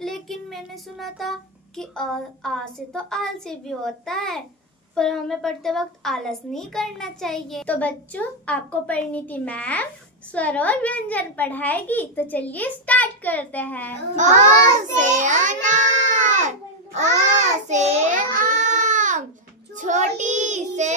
लेकिन मैंने सुना था कि आ से तो आलसी भी होता है, पर हमें पढ़ते वक्त आलस नहीं करना चाहिए। तो बच्चों, आपको पढ़नी थी मैम स्वर और व्यंजन पढ़ाएगी, तो चलिए स्टार्ट करते हैं। अ से अनार, आ से आम, छोटी से